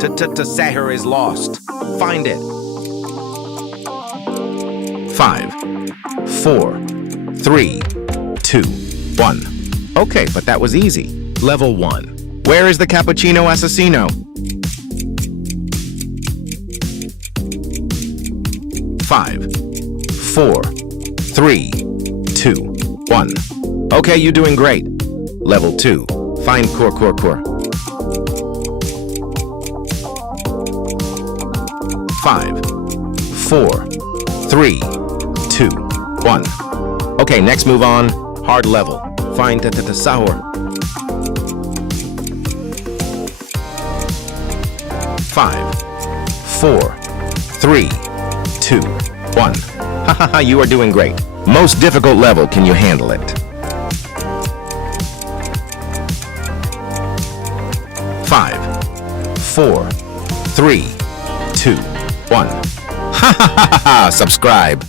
Sahur is lost. Find it. 5, 4, 3, 2, 1. Okay, but that was easy. Level 1. Where is the cappuccino assassino? 5, 4, 3, 2, 1. Okay, you're doing great. Level 2. Find Kur. 5, 4, 3, 2, 1. Okay, next move on. Hard level. Find Sahur. 5, 4, 3, 2, 1. Hahaha, you are doing great. Most difficult level, can you handle it? 5, 4, 3, 2, 1. Ha ha ha ha ha! Subscribe.